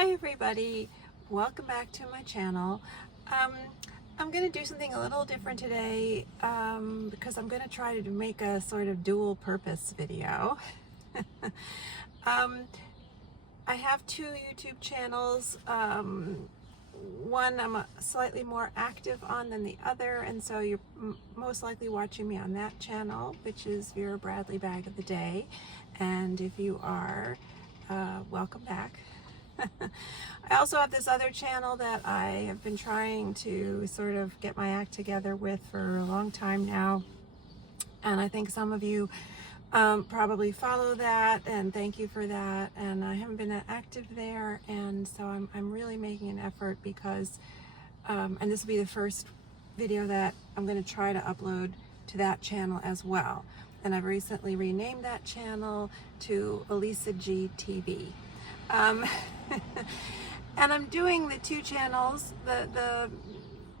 Hi everybody, welcome back to my channel. I'm going to do something a little different today because I'm going to try to make a sort of dual purpose video. I have two YouTube channels. One I'm slightly more active on than the other, and so you're most likely watching me on that channel, which is Vera Bradley Bag of the Day. And if you are, welcome back. I also have this other channel that I have been trying to sort of get my act together with for a long time now, and I think some of you probably follow that, and thank you for that. And I haven't been that active there, and so I'm really making an effort because and this will be the first video that I'm going to try to upload to that channel as well. And I've recently renamed that channel to Elisa G TV. And I'm doing the two channels. The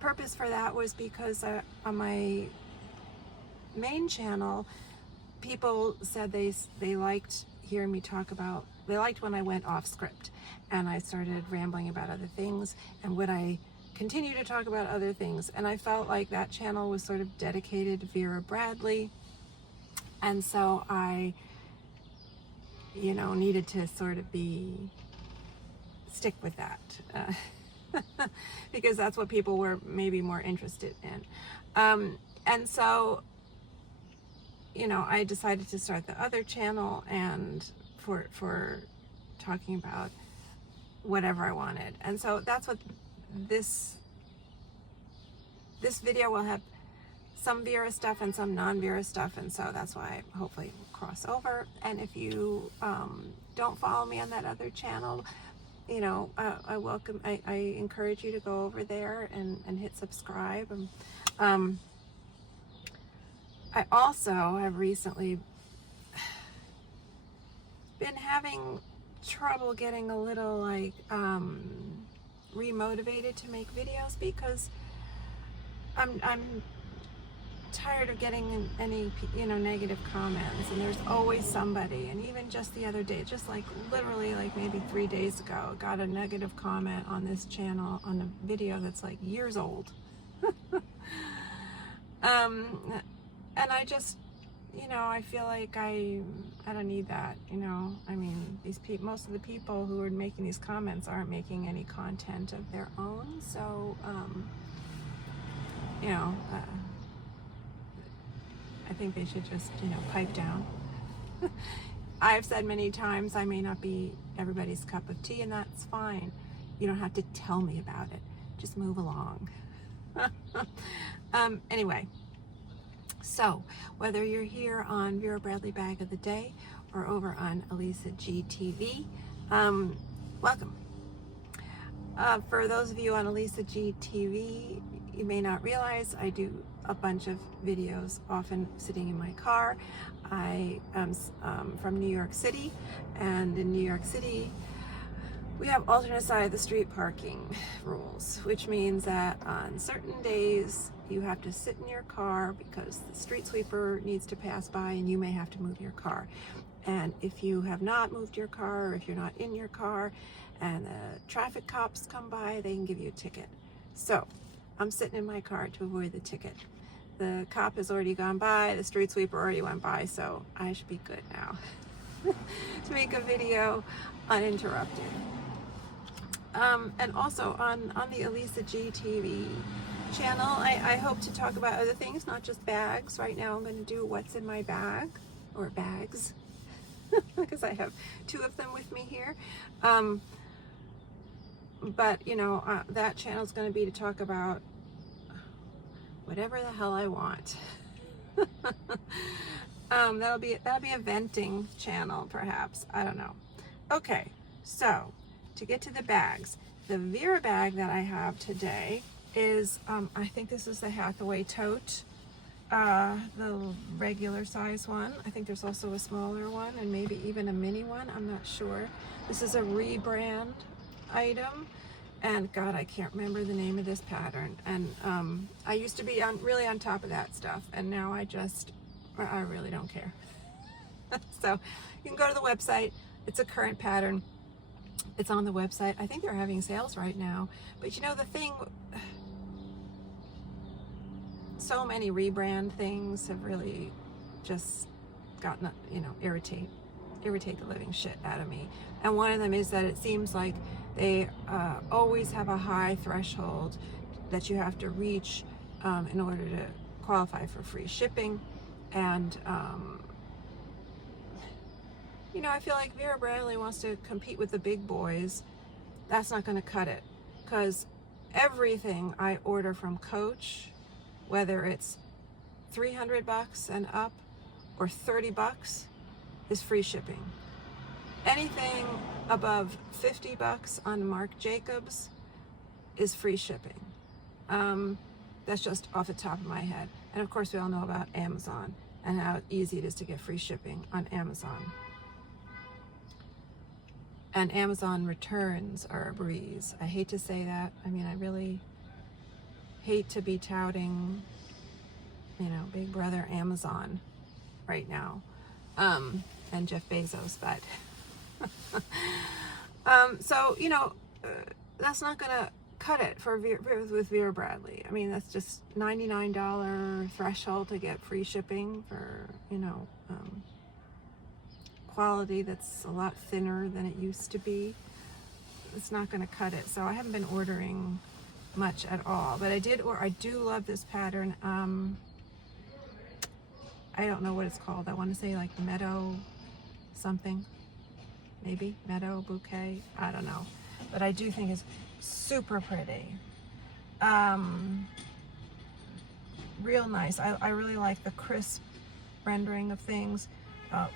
purpose for that was because on my main channel, people said they liked hearing me talk about, they liked when I went off script and I started rambling about other things, and would I continue to talk about other things. And I felt like that channel was sort of dedicated to Vera Bradley, and so I needed to sort of stick with that because that's what people were maybe more interested in. And so, I decided to start the other channel and for talking about whatever I wanted. And so that's what this video will have, some Vera stuff and some non-Vera stuff, and so that's why hopefully it will cross over. And if you don't follow me on that other channel, I encourage you to go over there and hit subscribe. I also have recently been having trouble getting a little remotivated to make videos because I'm tired of getting any negative comments, and there's always somebody. And even just the other day, just literally maybe 3 days ago, got a negative comment on this channel on a video that's years old. And I just I feel like I don't need that. I mean, most of the people who are making these comments aren't making any content of their own, so I think they should just, pipe down. I've said many times I may not be everybody's cup of tea, and that's fine. You don't have to tell me about it. Just move along. Anyway, so whether you're here on Vera Bradley Bag of the Day or over on Elisa G TV, welcome. For those of you on Elisa G TV, you may not realize I do a bunch of videos, often sitting in my car. I am from New York City, and in New York City we have alternate side of the street parking rules, which means that on certain days you have to sit in your car because the street sweeper needs to pass by and you may have to move your car. And if you have not moved your car, or if you're not in your car and the traffic cops come by, they can give you a ticket. So I'm sitting in my car to avoid the ticket. The cop has already gone by, the street sweeper already went by, so I should be good now to make a video uninterrupted. And also on the Elisa G TV channel, I hope to talk about other things, not just bags. Right now I'm going to do what's in my bag, or bags, because I have two of them with me here. But that channel is going to be to talk about whatever the hell I want. That'll be a venting channel, perhaps. I don't know. Okay, so to get to the bags, the Vera bag that I have today is I think this is the Hathaway tote, the regular size one. I think there's also a smaller one and maybe even a mini one. I'm not sure. This is a rebrand item, and God, I can't remember the name of this pattern. And I used to be really on top of that stuff, and now I really don't care. So you can go to the website. It's a current pattern. It's on the website. I think they're having sales right now. But you know, the thing, so many rebrand things have really just gotten, you know, irritate the living shit out of me. And one of them is that it seems like they always have a high threshold that you have to reach in order to qualify for free shipping. And you know, I feel like Vera Bradley wants to compete with the big boys. That's not going to cut it, because everything I order from Coach, whether it's $300 and up or $30, is free shipping. Anything above $50 on Marc Jacobs is free shipping. That's just off the top of my head. And of course, we all know about Amazon and how easy it is to get free shipping on Amazon. And Amazon returns are a breeze. I hate to say that. I mean, I really hate to be touting, you know, big brother Amazon right now, and Jeff Bezos, but so, you know, that's not gonna cut it for with Vera Bradley. I mean, that's just $99 threshold to get free shipping for, you know, quality that's a lot thinner than it used to be. It's not going to cut it. So I haven't been ordering much at all, but I do love this pattern. I don't know what it's called. I want to say like Meadow something, maybe Meadow Bouquet. I don't know, but I do think it's super pretty. Real nice. I really like the crisp rendering of things.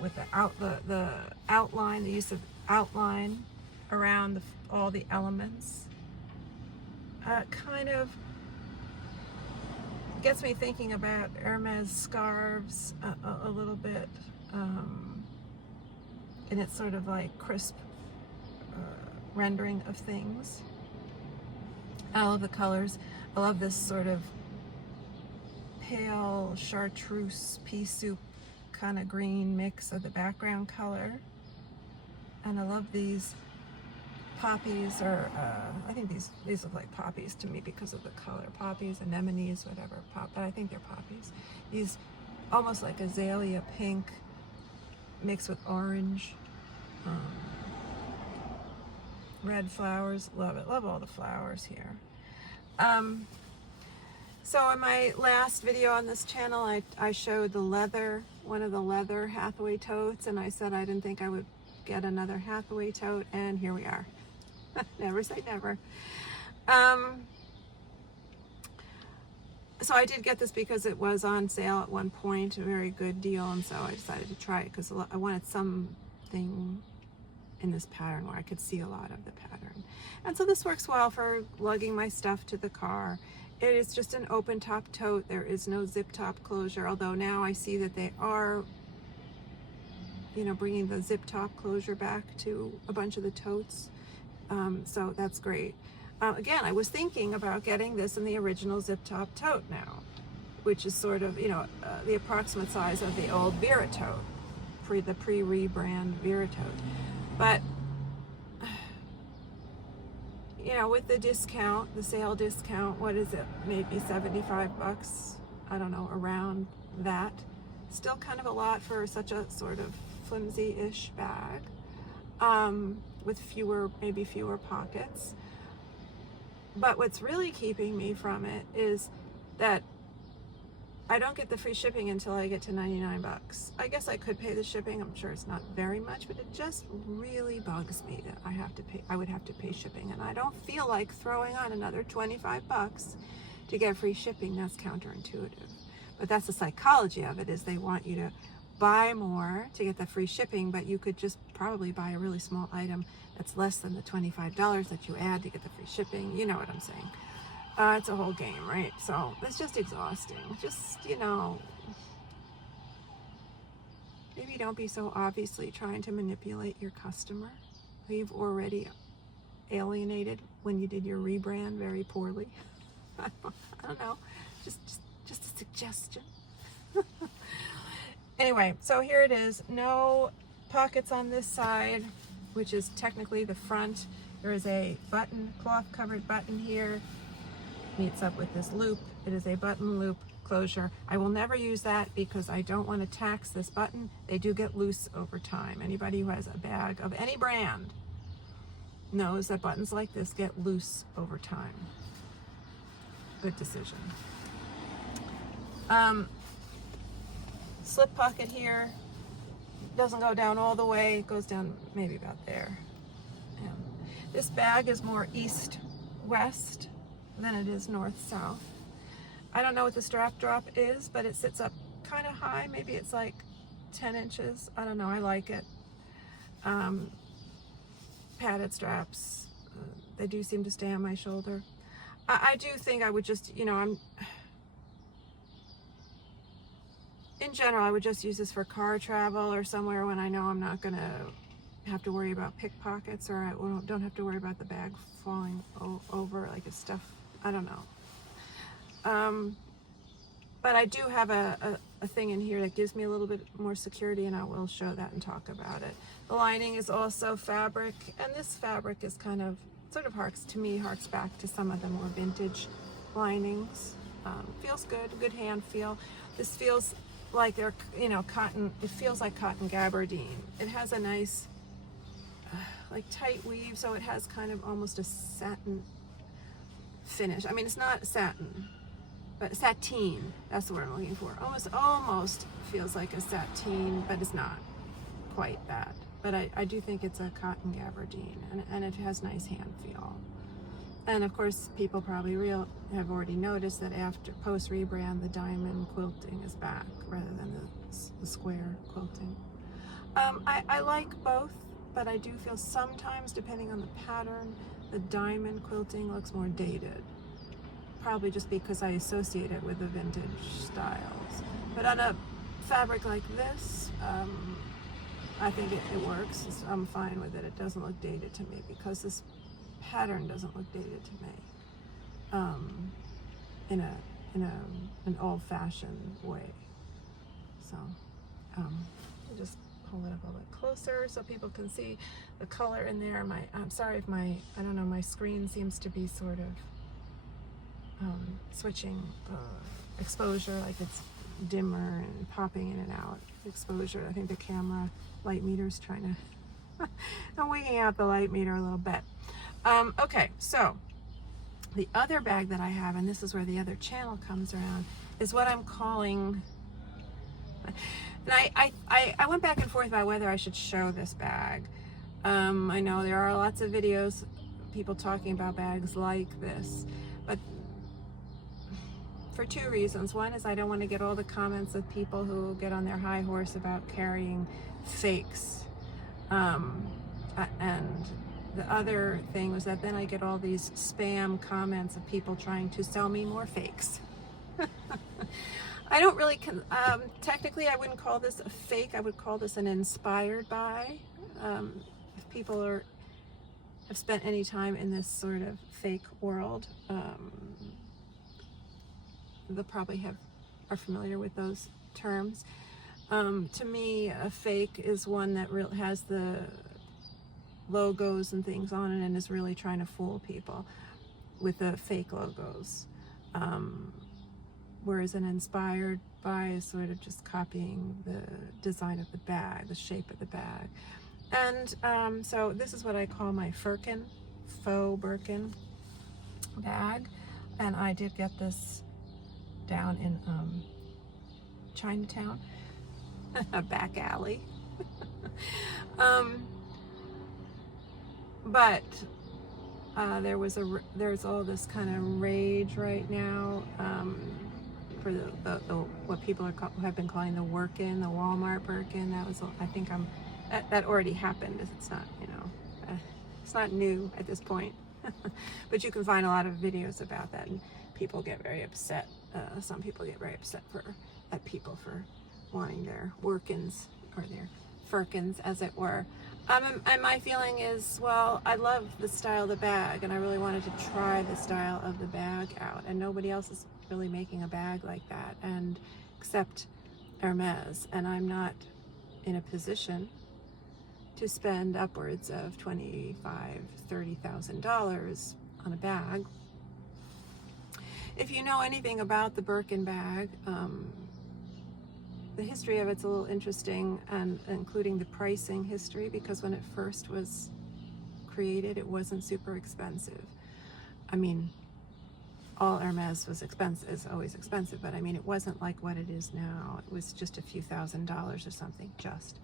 With the outline, the use of outline around all the elements, kind of gets me thinking about Hermes scarves a little bit, and it's sort of like crisp rendering of things. I love the colors. I love this sort of pale chartreuse pea soup kind of green mix of the background color. And I love these poppies, or I think these look like poppies to me because of the color. Poppies, anemones, whatever, but I think they're poppies. These almost like azalea pink mixed with orange, red flowers. Love it. Love all the flowers here. So in my last video on this channel, I showed the leather, one of the leather Hathaway totes, and I said I didn't think I would get another Hathaway tote, and here we are. Never say never. So I did get this because it was on sale at one point, a very good deal, and so I decided to try it because I wanted something in this pattern where I could see a lot of the pattern. And so this works well for lugging my stuff to the car. It is just an open top tote. There is no zip top closure, although now I see that they are, you know, bringing the zip top closure back to a bunch of the totes. So that's great. Again, I was thinking about getting this in the original zip top tote now, which is sort of, you know, the approximate size of the old Vera tote, the pre-rebrand Vera tote. But you know, with the discount, the sale discount, what is it? Maybe $75. I don't know, around that. Still kind of a lot for such a sort of flimsy-ish bag, with maybe fewer pockets. But what's really keeping me from it is that I don't get the free shipping until I get to $99. I guess I could pay the shipping. I'm sure it's not very much, but it just really bugs me that I would have to pay shipping, and I don't feel like throwing on another $25 to get free shipping. That's counterintuitive. But that's the psychology of it, is they want you to buy more to get the free shipping, but you could just probably buy a really small item that's less than the $25 that you add to get the free shipping. You know what I'm saying? It's a whole game, right? So it's just exhausting. Just, you know, maybe don't be so obviously trying to manipulate your customer who you've already alienated when you did your rebrand very poorly. I don't know. Just a suggestion. Anyway, so here it is. No pockets on this side. which is technically the front. There is a button, cloth covered button here, meets up with this loop. It is a button loop closure. I will never use that because I don't want to tax this button. They do get loose over time. Anybody who has a bag of any brand knows that buttons like this get loose over time. Good decision. Slip pocket here. Doesn't go down all the way. It goes down maybe about there. This bag is more east-west than it is north-south. I don't know what the strap drop is, but it sits up kind of high. Maybe it's like 10 inches. I don't know. I like it. Padded straps. They do seem to stay on my shoulder. I do think I would just, you know, in general, I would just use this for car travel or somewhere when I know I'm not going to have to worry about pickpockets, or I don't have to worry about the bag falling over like it's stuff. I don't know. But I do have a thing in here that gives me a little bit more security, and I will show that and talk about it. The lining is also fabric, and this fabric is kind of, sort of harks back to some of the more vintage linings. Feels good hand feel. This feels like they're, you know, cotton. It feels like cotton gabardine. It has a nice, like tight weave, so it has kind of almost a satin finish. I mean, it's not satin, but sateen. That's the word I'm looking for. Almost feels like a sateen, but it's not quite that. But I do think it's a cotton gabardine, and it has nice hand feel. And of course, people probably have already noticed that after post rebrand, the diamond quilting is back rather than the square quilting. I like both, but I do feel sometimes, depending on the pattern, the diamond quilting looks more dated. Probably just because I associate it with the vintage styles. But on a fabric like this, I think it works. I'm fine with it. It doesn't look dated to me because this pattern doesn't look dated to me in an old-fashioned way. So I'll just pull it up a little bit closer so people can see the color in there. I'm sorry if I don't know, my screen seems to be sort of switching exposure, like it's dimmer and popping in and out. Exposure. I think the camera light meter's trying to I'm winging out the light meter a little bit. Okay, so the other bag that I have, and this is where the other channel comes around, is what I'm calling, and I went back and forth about whether I should show this bag. I know there are lots of videos, people talking about bags like this, but for two reasons. One is I don't want to get all the comments of people who get on their high horse about carrying fakes. And the other thing was that then I get all these spam comments of people trying to sell me more fakes. I don't really, technically I wouldn't call this a fake, I would call this an inspired buy. If people have spent any time in this sort of fake world, they'll probably are familiar with those terms. To me, a fake is one that has the logos and things on it and is really trying to fool people with the fake logos. Whereas an inspired buy is sort of just copying the design of the bag, the shape of the bag. And so this is what I call my Firkin, faux Birkin bag. And I did get this down in Chinatown, a back alley. But there's all this kind of rage right now for the what people have been calling the work-in, the Walmart Birkin. That was, I think that already happened. It's not, you know, it's not new at this point. But you can find a lot of videos about that, and people get very upset. Some people get very upset at people for wanting their work-ins or their firkins, as it were. And my feeling is, well, I love the style of the bag, and I really wanted to try the style of the bag out, and nobody else is really making a bag like that, and except Hermes, and I'm not in a position to spend upwards of $25,000–$30,000 on a bag. If you know anything about the Birkin bag, the history of it's a little interesting, and including the pricing history, because when it first was created, it wasn't super expensive. I mean, all Hermes was expensive, is always expensive, but I mean, it wasn't like what it is now. It was just a few $1,000s or something, just.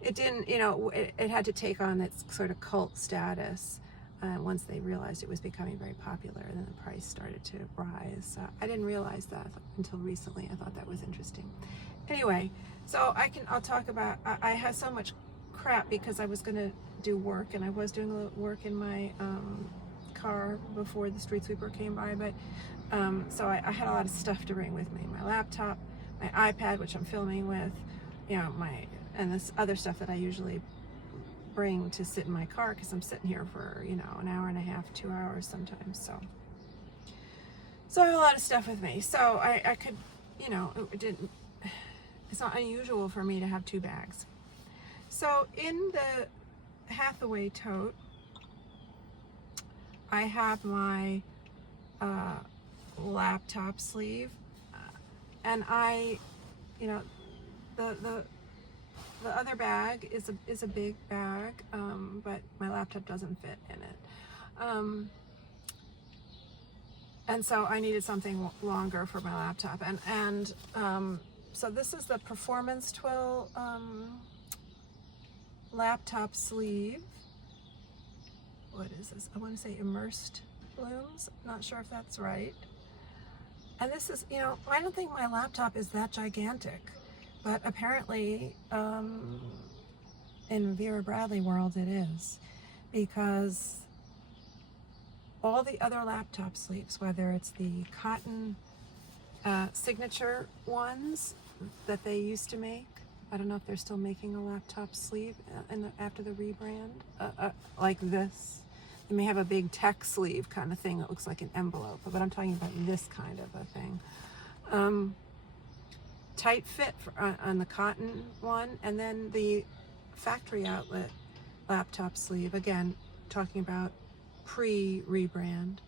It didn't, you know, it had to take on its sort of cult status once they realized it was becoming very popular, and then the price started to rise. I didn't realize that until recently. I thought that was interesting. Anyway, so I'll talk about, I had so much crap because I was going to do work, and I was doing a little work in my car before the street sweeper came by, but so I had a lot of stuff to bring with me. My laptop, my iPad, which I'm filming with, you know, and this other stuff that I usually bring to sit in my car, because I'm sitting here for, you know, an hour and a half, 2 hours sometimes. So I have a lot of stuff with me. So I could, you know, it's not unusual for me to have 2 bags. So in the Hathaway tote, I have my laptop sleeve, and you know, the other bag is a big bag, but my laptop doesn't fit in it, and so I needed something longer for my laptop, and so this is the Performance Twill laptop sleeve. What is this? I want to say immersed blooms. Not sure if that's right. And this is, you know, I don't think my laptop is that gigantic, but apparently in Vera Bradley world it is, because all the other laptop sleeves, whether it's the cotton signature ones that they used to make, I don't know if they're still making a laptop sleeve after the rebrand, like this. They may have a big tech sleeve kind of thing that looks like an envelope, but I'm talking about this kind of a thing. Tight fit on the cotton one, and then the factory outlet laptop sleeve, again, talking about pre-rebrand,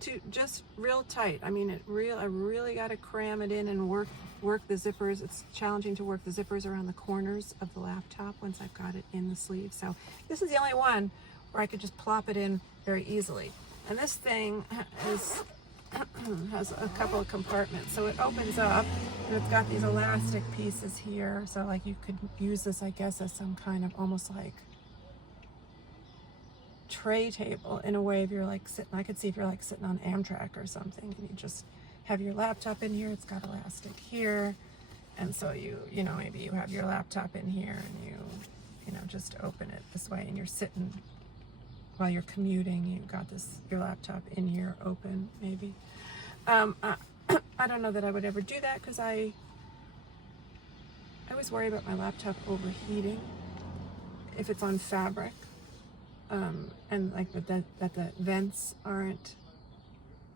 to just real tight. I mean, I really got to cram it in and work the zippers. It's challenging to work the zippers around the corners of the laptop once I've got it in the sleeve. So this is the only one where I could just plop it in very easily. And this thing has a couple of compartments. So it opens up, and it's got these elastic pieces here. So like you could use this, I guess, as some kind of almost like tray table in a way. If you're like sitting, I could see if you're like sitting on Amtrak or something, and you just have your laptop in here. It's got elastic here, and so you know, maybe you have your laptop in here, and you know, just open it this way, and you're sitting while you're commuting. You've got your laptop in here open, maybe. I don't know that I would ever do that, because I always worry about my laptop overheating if it's on fabric. And like that the vents aren't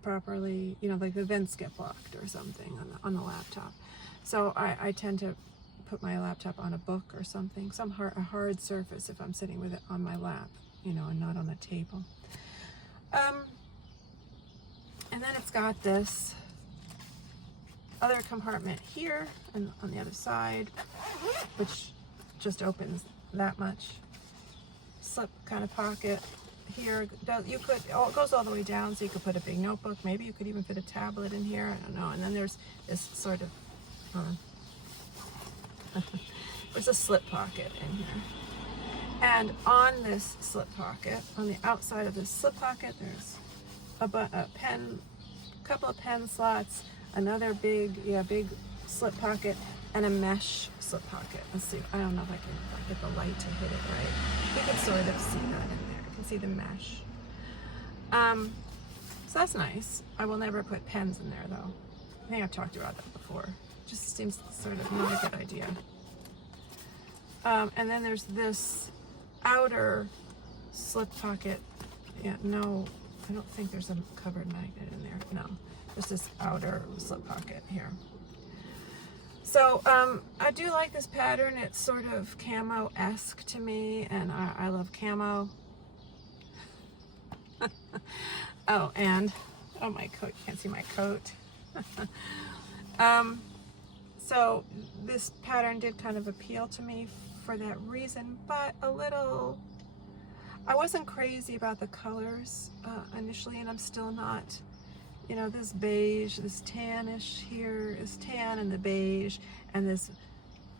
properly, you know, like the vents get blocked or something on the laptop. So I tend to put my laptop on a book or something, a hard surface if I'm sitting with it on my lap, you know, and not on a table. And then it's got this other compartment here and on the other side, which just opens that much. Slip kind of pocket here. You could, it goes all the way down, so you could put a big notebook. Maybe you could even fit a tablet in here. I don't know. And then there's this sort of there's a slip pocket in here. And on this slip pocket, on the outside of this slip pocket, there's a pen, couple of pen slots, another big slip pocket, and a mesh slip pocket. Let's see. I don't know if I can get the light to hit it right. You can sort of see that in there. You can see the mesh. So that's nice. I will never put pens in there, though. I think I've talked about that before. It just seems sort of not a good idea. And then there's this outer slip pocket. Yeah, no, I don't think there's a covered magnet in there. No, there's this outer slip pocket here. So I do like this pattern. It's sort of camo-esque to me, and I love camo. Oh, and oh, my coat, you can't see my coat. So this pattern did kind of appeal to me for that reason, but a little, I wasn't crazy about the colors initially, and I'm still not. You know, this beige, this tannish here is tan, and the beige, and this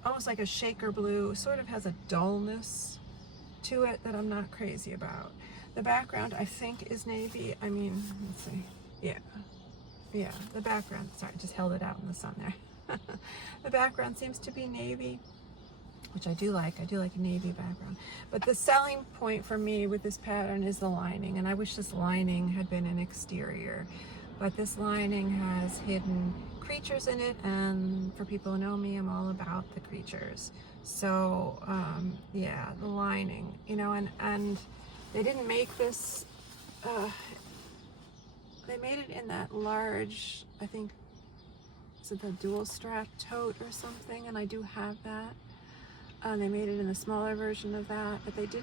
almost like a shaker blue sort of has a dullness to it that I'm not crazy about. The background, I think, is navy. I mean, let's see. Yeah, the background, sorry, I just held it out in the sun there. The background seems to be navy, which I do like. I do like a navy background. But the selling point for me with this pattern is the lining, and I wish this lining had been an exterior. But this lining has hidden creatures in it, and for people who know me, I'm all about the creatures. So yeah, the lining, you know, and they didn't make this, they made it in that large, I think, is it the dual strap tote or something, and I do have that. They made it in a smaller version of that, but they didn't,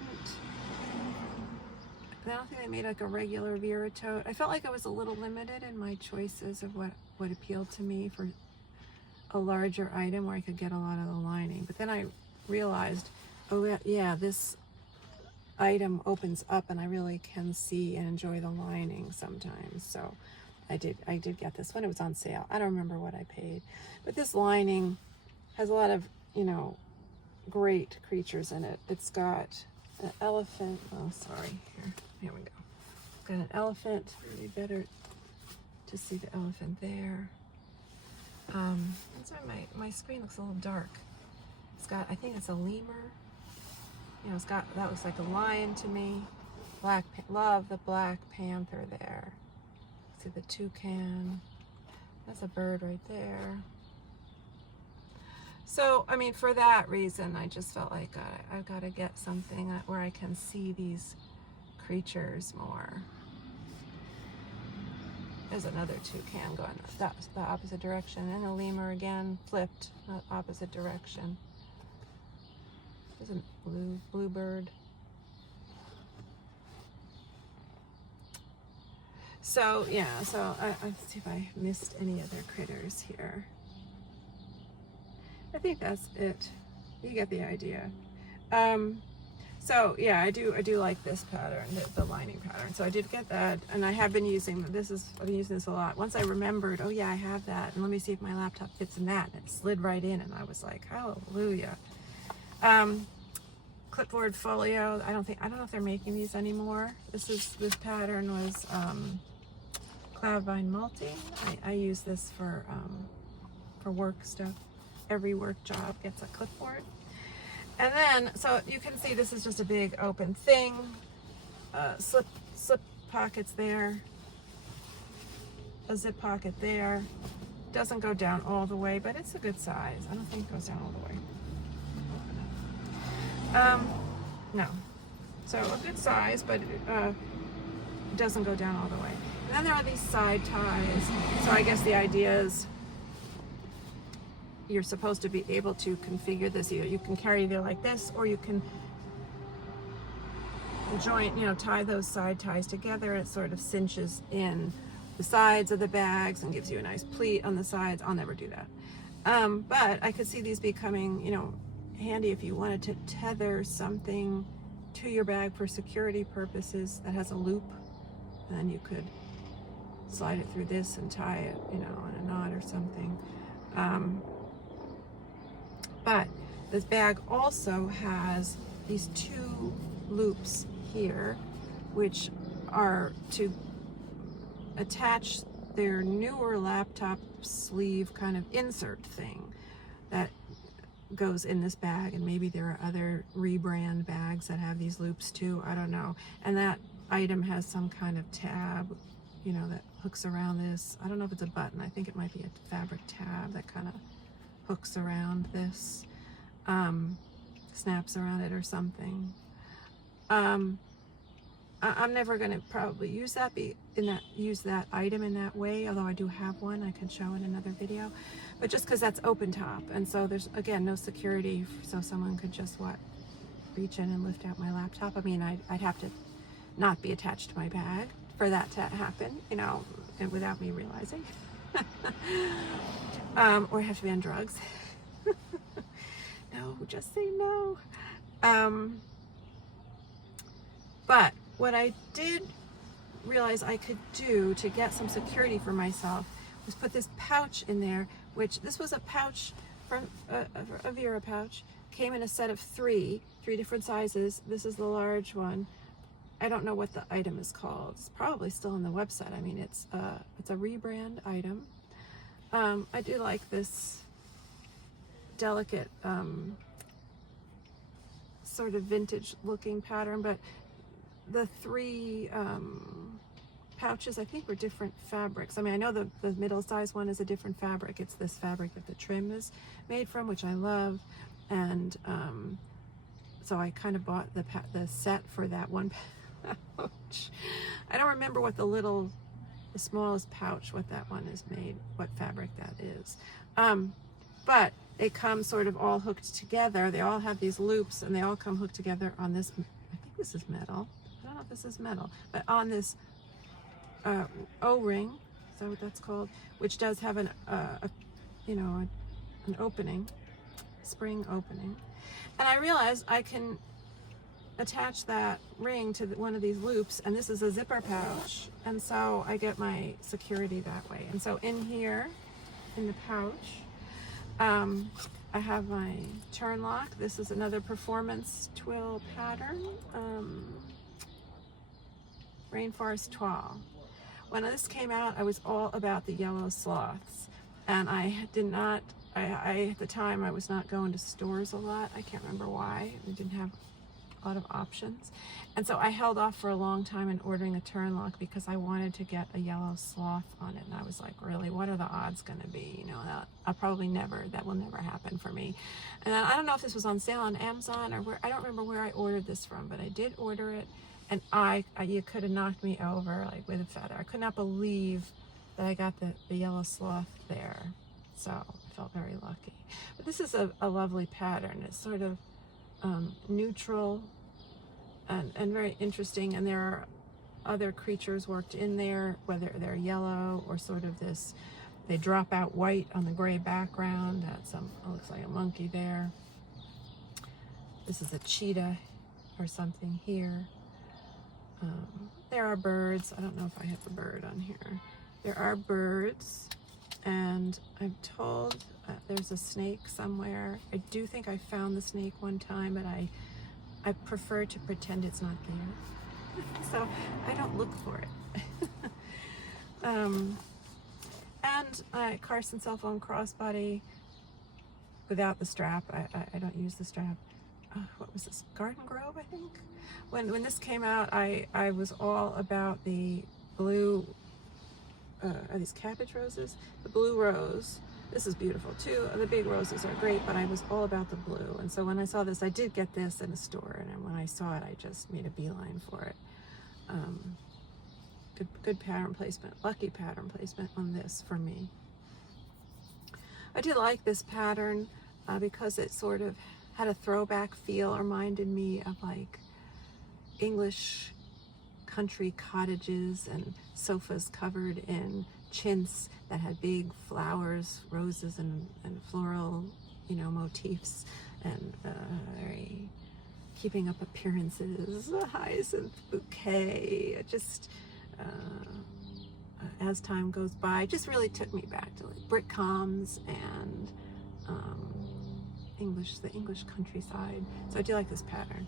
I don't think they made like a regular Vera tote. I felt like I was a little limited in my choices of what appealed to me for a larger item where I could get a lot of the lining. But then I realized, oh yeah, this item opens up and I really can see and enjoy the lining sometimes. So I did get this one. It was on sale. I don't remember what I paid. But this lining has a lot of, you know, great creatures in it. It's got an elephant. Oh, sorry. Here we go. Got an elephant. Maybe better to see the elephant there. Sorry, my screen looks a little dark. It's got, I think it's a lemur. You know, it's got, that looks like a lion to me. Love the Black Panther there. See the toucan. That's a bird right there. So, I mean, for that reason, I just felt like I've got to get something where I can see these creatures more. There's another toucan going the opposite direction, and a lemur again, flipped, opposite direction. There's a bluebird. So, yeah, so let's see if I missed any other critters here. I think that's it. You get the idea. So yeah, I do like this pattern, the lining pattern. So I did get that, and I have been using this. I've been using this a lot. Once I remembered, oh yeah, I have that, and let me see if my laptop fits in that, and it slid right in, and I was like, hallelujah. Clipboard folio. I don't know if they're making these anymore. This pattern was Cloudvine Multi. I use this for work stuff. Every work job gets a clipboard. And then, so you can see this is just a big open thing. Slip pockets there. A zip pocket there. Doesn't go down all the way, but it's a good size. I don't think it goes down all the way. No. So a good size, but it doesn't go down all the way. And then there are these side ties. So I guess the idea is you're supposed to be able to configure this. Either you can carry it like this, or you can joint, you know, tie those side ties together. It sort of cinches in the sides of the bags and gives you a nice pleat on the sides. I'll never do that. But I could see these becoming, you know, handy if you wanted to tether something to your bag for security purposes that has a loop, and then you could slide it through this and tie it, you know, in a knot or something. But this bag also has these two loops here, which are to attach their newer laptop sleeve kind of insert thing that goes in this bag. And maybe there are other rebrand bags that have these loops too, I don't know. And that item has some kind of tab, you know, that hooks around this. I don't know if it's a button. I think it might be a fabric tab that kind of hooks around this, snaps around it or something. I'm never going to probably use that item in that way, although I do have one I can show in another video, but just because that's open top, and so there's again no security, so someone could just reach in and lift out my laptop. I mean, I'd have to not be attached to my bag for that to happen, you know, and without me realizing. Or have to be on drugs. No, just say no. But what I did realize I could do to get some security for myself was put this pouch in there, which this was a pouch from a Vera pouch. Came in a set of three different sizes. This is the large one. I don't know what the item is called. It's probably still on the website. I mean, it's a rebrand item. I do like this delicate sort of vintage looking pattern, but the three pouches I think were different fabrics. I mean, I know the middle size one is a different fabric. It's this fabric that the trim is made from, which I love, and so I kind of bought the set for that one pouch. I don't remember what the smallest pouch, what that one is made, what fabric that is. But they come sort of all hooked together. They all have these loops, and they all come hooked together on this, I think this is metal. I don't know if this is metal, but on this O-ring, is that what that's called? Which does have an opening, spring opening. And I realized I can attach that ring to one of these loops, and this is a zipper pouch, and so I get my security that way. And so in here, in the pouch, I have my turn lock. This is another performance twill pattern, Rainforest Twill. When this came out, I was all about the yellow sloths, and I at the time I was not going to stores a lot. I can't remember why. We didn't have a lot of options, and so I held off for a long time in ordering a turn lock because I wanted to get a yellow sloth on it, and I was like, really, what are the odds going to be? You know, that will never happen for me. And then, I don't know if this was on sale on Amazon or where. I don't remember where I ordered this from, but I did order it, and you could have knocked me over like with a feather. I could not believe that I got the yellow sloth there, so I felt very lucky. But this is a lovely pattern. It's sort of neutral and very interesting, and there are other creatures worked in there, whether they're yellow or sort of this, they drop out white on the gray background. That's looks like a monkey there. This is a cheetah or something here. There are birds. I don't know if I have a bird on here. There are birds, and I'm told there's a snake somewhere. I do think I found the snake one time, but I prefer to pretend it's not there. So I don't look for it. And Carson cell phone crossbody without the strap. I don't use the strap. What was this? Garden Grove, I think? When this came out, I was all about the blue, are these cabbage roses? The blue rose. This is beautiful too. The big roses are great, but I was all about the blue. And so when I saw this, I did get this in a store, and when I saw it, I just made a beeline for it. Good pattern placement, lucky pattern placement on this for me. I do like this pattern because it sort of had a throwback feel, reminded me of like English country cottages and sofas covered in chintz that had big flowers, roses, and floral, motifs, and very keeping up appearances, a hyacinth bouquet. Just as time goes by, just really took me back to like brick coms and the English countryside. So I do like this pattern.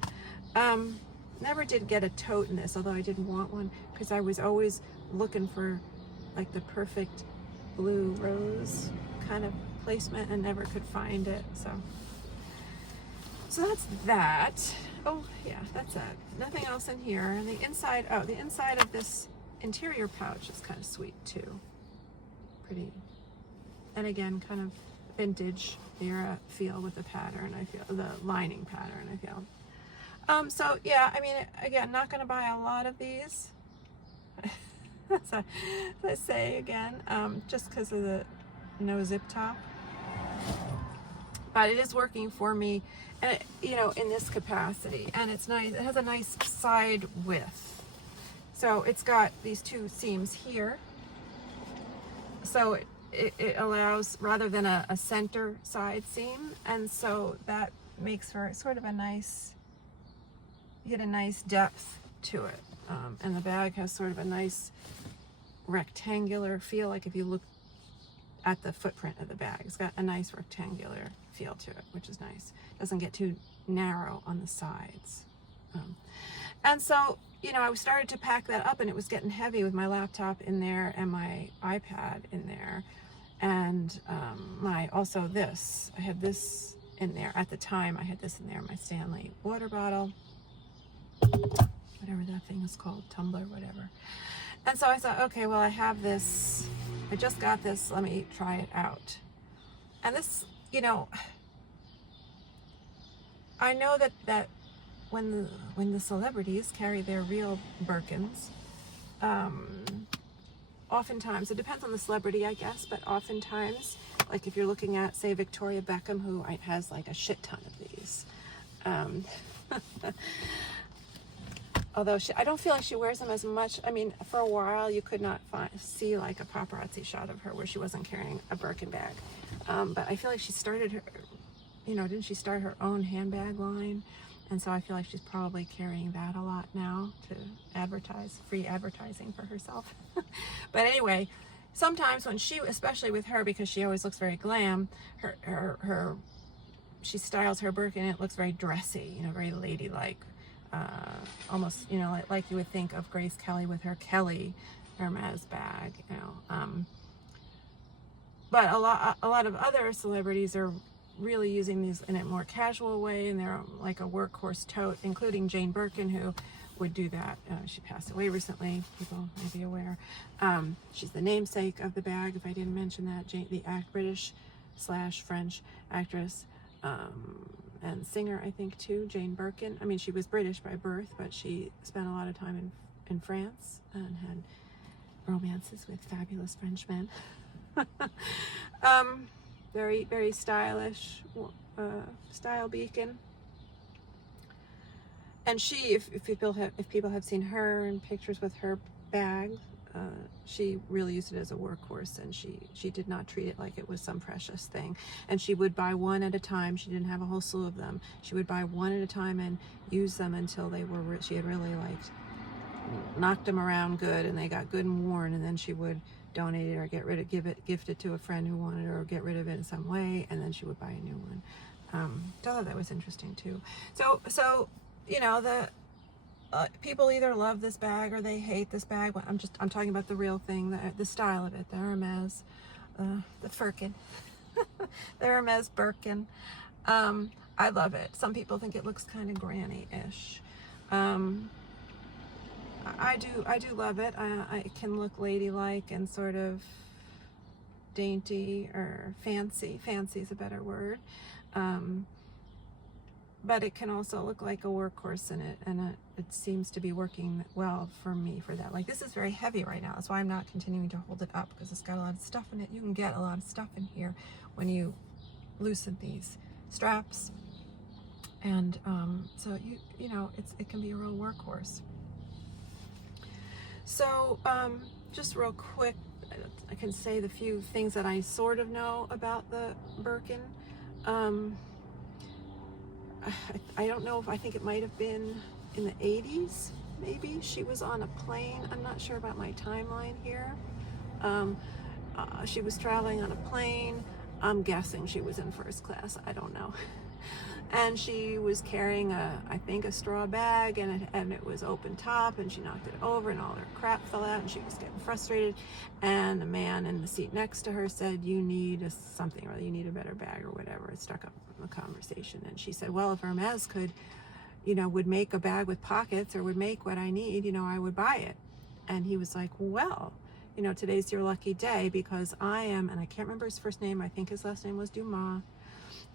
Never did get a tote in this, although I didn't want one, because I was always looking for like the perfect blue rose kind of placement and never could find it. So that's that. Oh yeah, that's it. Nothing else in here. And the inside of this interior pouch is kind of sweet too. Pretty. And again, kind of vintage Vera feel with the pattern. I feel the lining pattern. I feel. So yeah, I mean, again, not going to buy a lot of these. So, let's say again, just because of the no zip top. But it is working for me, and it, you know, in this capacity, and it's nice. It has a nice side width. So it's got these two seams here. So it allows, rather than a center side seam, and so that makes for sort of a nice, you get a nice depth to it. And the bag has sort of a nice rectangular feel, like if you look at the footprint of the bag, it's got a nice rectangular feel to it, which is nice. Doesn't get too narrow on the sides. And so, you know, I started to pack that up, and it was getting heavy with my laptop in there and my iPad in there, and also this. I had this in there at the time. I had this in there, my Stanley water bottle, whatever that thing is called, tumbler, whatever. And so I thought, okay, well, I have this. I just got this. Let me try it out. And this, you know, I know that when the celebrities carry their real Birkins, oftentimes, it depends on the celebrity, I guess, but oftentimes, like if you're looking at, say, Victoria Beckham, who has like a shit ton of these. Although I don't feel like she wears them as much. I mean, for a while, you could not see like a paparazzi shot of her where she wasn't carrying a Birkin bag. But I feel like she started her, you know, didn't she start her own handbag line? And so I feel like she's probably carrying that a lot now to advertise, free advertising for herself. But anyway, sometimes when she, especially with her, because she always looks very glam, she styles her Birkin, and it looks very dressy, you know, very ladylike. Almost, you know, like you would think of Grace Kelly with her Kelly Hermes bag, you know. But a lot of other celebrities are really using these in a more casual way, and they're like a workhorse tote, including Jane Birkin, who would do that. She passed away recently, people may be aware. She's the namesake of the bag, if I didn't mention that. the British/French actress, and singer, I think, too, Jane Birkin. I mean, she was British by birth, but she spent a lot of time in France and had romances with fabulous French men. Very, very stylish, style beacon. And she, if people have seen her in pictures with her bag, she really used it as a workhorse, and she did not treat it like it was some precious thing. And she would buy one at a time. She didn't have a whole slew of them. She would buy one at a time and use them until they were, she had really like knocked them around good, and they got good and worn, and then she would donate it or gift it to a friend who wanted it, or get rid of it in some way, and then she would buy a new one. I thought that was interesting too. So you know, people either love this bag or they hate this bag. I'm talking about the real thing, the style of it, the Hermes, the Firkin, the Hermes Birkin. I love it. Some people think it looks kind of granny-ish. I do love it. It can look ladylike and sort of dainty or fancy. Fancy is a better word. But it can also look like a workhorse in it, and it seems to be working well for me for that. Like, this is very heavy right now. That's why I'm not continuing to hold it up, because it's got a lot of stuff in it. You can get a lot of stuff in here when you loosen these straps. And so you know, it can be a real workhorse. So just real quick, I can say the few things that I sort of know about the Birkin. I don't know, if I think it might have been in the 80s, maybe. She was on a plane. I'm not sure about my timeline here. She was traveling on a plane. I'm guessing she was in first class. I don't know. And she was carrying I think a straw bag, and it was open top, and she knocked it over, and all her crap fell out, and she was getting frustrated. And the man in the seat next to her said, "You need something, or you need a better bag," or whatever. It struck up a conversation, and she said, "Well, if Hermes could, you know, would make a bag with pockets, or would make what I need, you know, I would buy it." And he was like, "Well, you know, today's your lucky day, because I am," and I can't remember his first name. I think his last name was Dumas.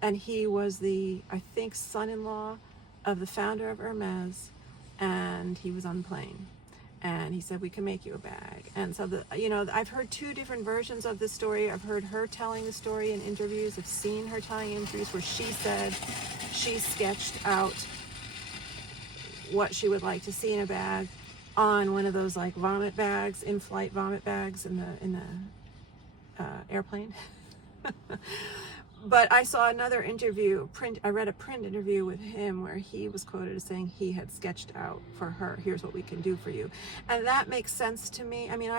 And he was the, I think, son-in-law of the founder of Hermes, and he was on the plane. And he said, we can make you a bag. And so, I've heard two different versions of this story. I've heard her telling the story in interviews. I've seen her telling interviews where she said she sketched out what she would like to see in a bag on one of those like vomit bags, in-flight vomit bags in the airplane. But I saw another interview, I read a print interview with him where he was quoted as saying he had sketched out for her, here's what we can do for you. And that makes sense to me. I mean,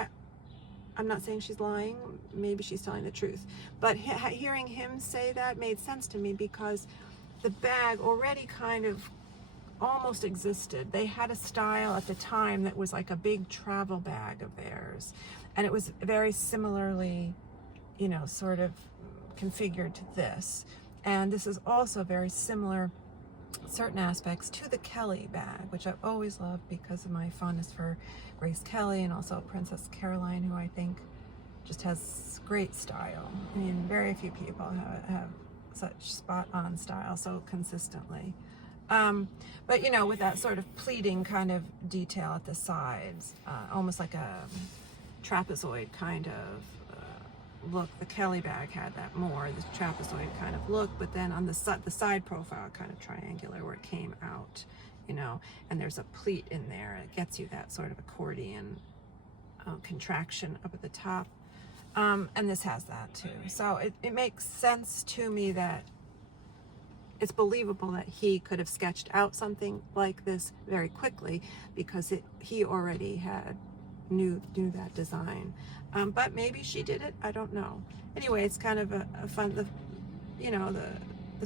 I'm not saying she's lying, maybe she's telling the truth. But hearing him say that made sense to me because the bag already kind of almost existed. They had a style at the time that was like a big travel bag of theirs. And it was very similarly, sort of configured to this. And this is also very similar, certain aspects, to the Kelly bag, which I've always loved because of my fondness for Grace Kelly and also Princess Caroline, who I think just has great style. I mean, very few people have such spot-on style so consistently. But with that sort of pleating kind of detail at the sides, almost like a trapezoid kind of look. The Kelly bag had that more, the trapezoid kind of look, but then on the side profile kind of triangular where it came out, and there's a pleat in there. It gets you that sort of accordion contraction up at the top. And this has that too. So it makes sense to me that it's believable that he could have sketched out something like this very quickly because he already knew that design. But maybe she did it, I don't know. Anyway, it's kind of a fun, the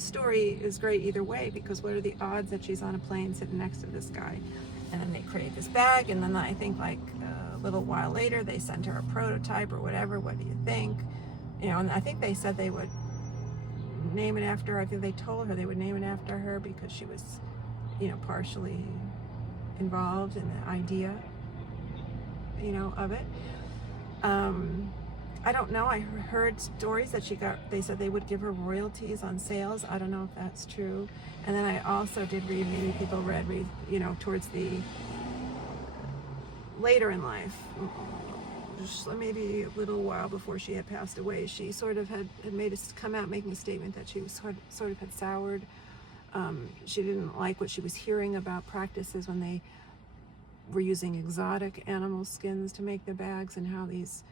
story is great either way, because what are the odds that she's on a plane sitting next to this guy? And then they create this bag, and then I think like a little while later they sent her a prototype or whatever. What do you think? And I think they said they would name it after her. I think they told her they would name it after her because she was, partially involved in the idea, of it. I don't know. I heard stories that they said they would give her royalties on sales. I don't know if that's true. And then I also did read, maybe people read, towards the later in life, just maybe a little while before she had passed away, she sort of had come out making a statement that she was sort of had soured. She didn't like what she was hearing about practices when they were using exotic animal skins to make the bags, and how these,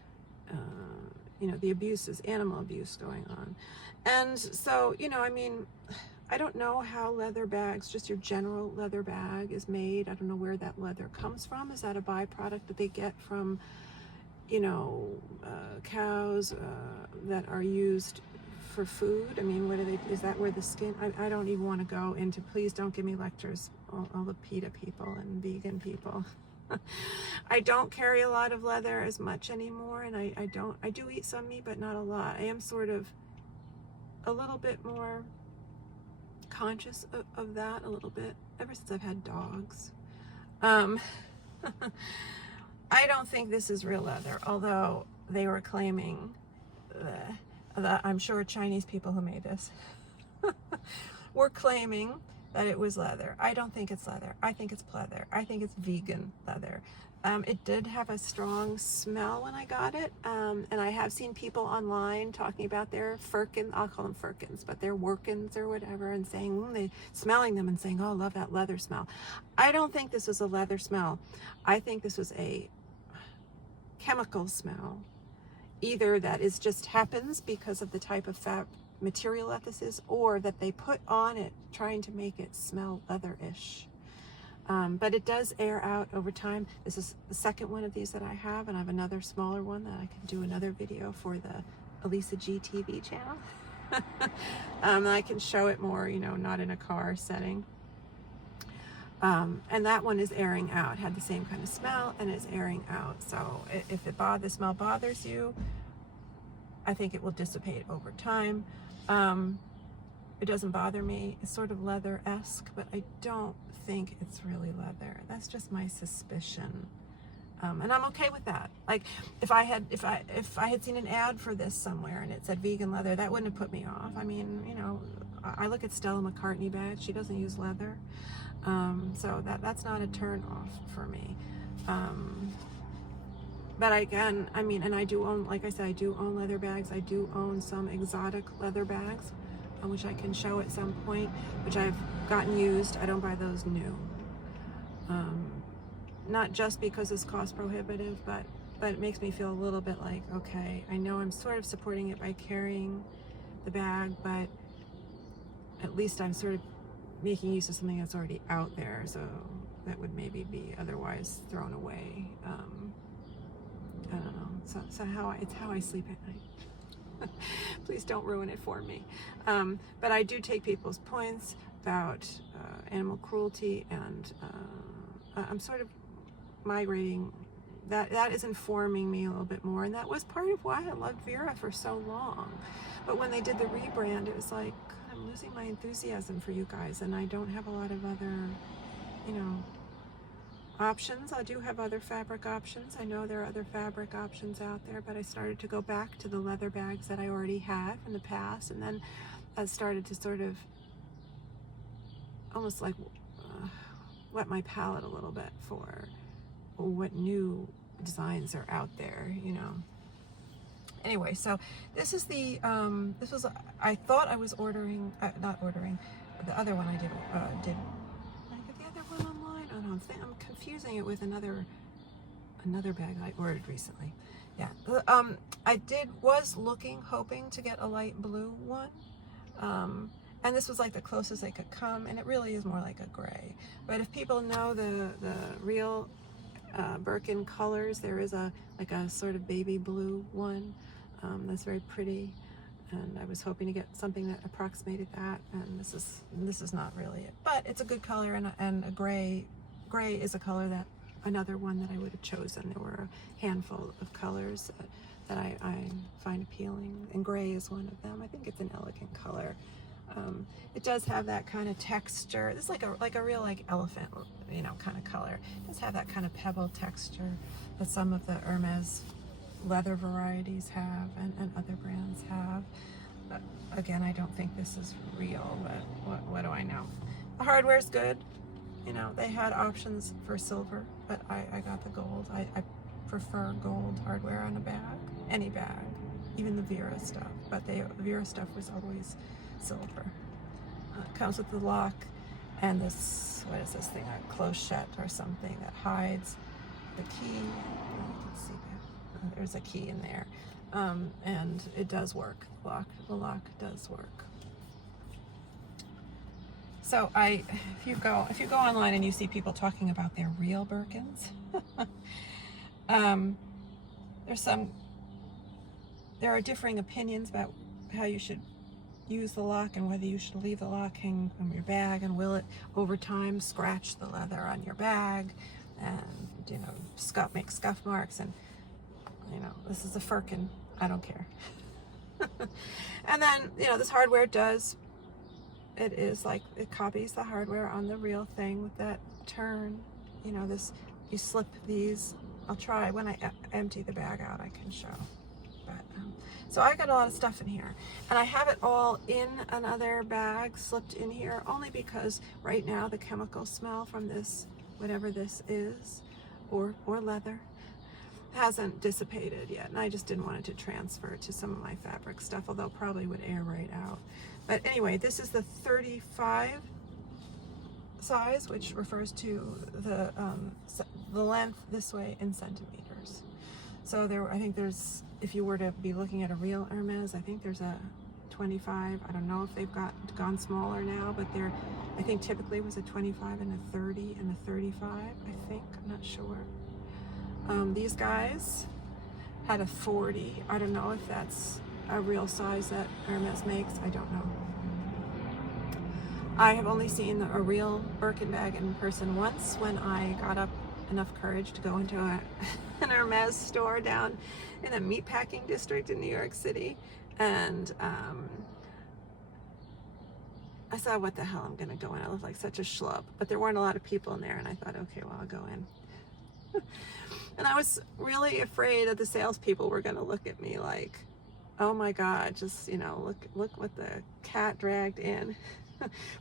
the animal abuse going on. And so, I don't know how leather bags, just your general leather bag, is made. I don't know where that leather comes from. Is that a byproduct that they get from, cows that are used for food? I mean, is that where the skin, I don't even want to go into, please don't give me lectures, all the PETA people and vegan people. I don't carry a lot of leather as much anymore, and I do eat some meat, but not a lot. I am sort of a little bit more conscious of that a little bit ever since I've had dogs. I don't think this is real leather, although they were claiming that I'm sure Chinese people who made this were claiming that it was leather. I don't think it's leather. I think it's pleather. I think it's vegan leather. It did have a strong smell when I got it, and I have seen people online talking about their firkin, I'll call them firkins, but their workins or whatever, and saying, smelling them and saying, oh, I love that leather smell. I don't think this was a leather smell. I think this was a chemical smell, either that is just happens because of the type of material that this is, or that they put on it trying to make it smell leather-ish. But it does air out over time. This is the second one of these that I have, and I have another smaller one that I can do another video for the Elisa G TV channel. I can show it more, not in a car setting. And that one is airing out, had the same kind of smell, and is airing out. So if the smell bothers you, I think it will dissipate over time. It doesn't bother me. It's sort of leather-esque, but I don't think it's really leather. That's just my suspicion. And I'm okay with that. Like if I had seen an ad for this somewhere and it said vegan leather, that wouldn't have put me off. I mean, I look at Stella McCartney bags. She doesn't use leather. So that's not a turn off for me. But again, I mean, and I do own, like I said, I do own leather bags. I do own some exotic leather bags, which I can show at some point, which I've gotten used. I don't buy those new. Not just because it's cost prohibitive, but it makes me feel a little bit like, okay, I know I'm sort of supporting it by carrying the bag, but at least I'm sort of making use of something that's already out there, so that would maybe be otherwise thrown away. I don't know. So it's how I sleep at night. Please don't ruin it for me. But I do take people's points about animal cruelty, and I'm sort of migrating. That is informing me a little bit more, and that was part of why I loved Vera for so long. But when they did the rebrand, it was like, God, I'm losing my enthusiasm for you guys, and I don't have a lot of other, you know, options. I do have other fabric options. I know there are other fabric options out there, but I started to go back to the leather bags that I already had in the past, and then I started to sort of almost like wet my palate a little bit for what new designs are out there, you know. Anyway, so this is the this was, I thought I was ordering, not ordering, the other one I did I get the other one online? Oh no, I'm confusing it with another bag I ordered recently. Yeah, I was looking, hoping to get a light blue one, and this was like the closest they could come, and it really is more like a gray. But if people know the real Birkin colors, there is like a sort of baby blue one that's very pretty, and I was hoping to get something that approximated that, and this is not really it, but it's a good color, and a gray is a color that another one that I would have chosen. There were a handful of colors that I find appealing, and gray is one of them. I think it's an elegant color. It does have that kind of texture. This is like a real like elephant, you know, kind of color. It does have that kind of pebble texture that some of the Hermes leather varieties have, and other brands have. Again, I don't think this is real, but what do I know? The hardware's good. You know, they had options for silver, but I got the gold. I prefer gold hardware on a bag, any bag, even the Vera stuff. But the Vera stuff was always silver. Comes with the lock and this, what is this thing, a clochette or something that hides the key. You can see that. There's a key in there, and it does work. The lock does work. So if you go online and you see people talking about their real Birkins, there are differing opinions about how you should use the lock and whether you should leave the lock hanging from your bag, and will it over time scratch the leather on your bag, and you know, make scuff marks, and you know, this is a Firkin, I don't care. And then, you know, this hardware it is like, it copies the hardware on the real thing with that turn, you know, this, you slip these. I'll try when I empty the bag out, I can show. But so I got a lot of stuff in here, and I have it all in another bag slipped in here, only because right now the chemical smell from this, whatever this is, or leather, hasn't dissipated yet, and I just didn't want it to transfer to some of my fabric stuff, although probably would air right out. But anyway, this is the 35 size, which refers to the length this way in centimeters. So I think there's, if you were to be looking at a real Hermes, I think there's a 25. I don't know if they've gone smaller now, but I think typically was a 25 and a 30 and a 35, I think, I'm not sure. These guys had a 40. I don't know if that's a real size that Hermes makes. I don't know. I have only seen a real Birkin bag in person once, when I got up enough courage to go into an Hermes store down in a meatpacking district in New York City, and I saw, what the hell, I'm gonna go in. I looked like such a schlub, but there weren't a lot of people in there, and I thought, okay, well, I'll go in. And I was really afraid that the salespeople were gonna look at me like, oh my God, just, you know, look what the cat dragged in.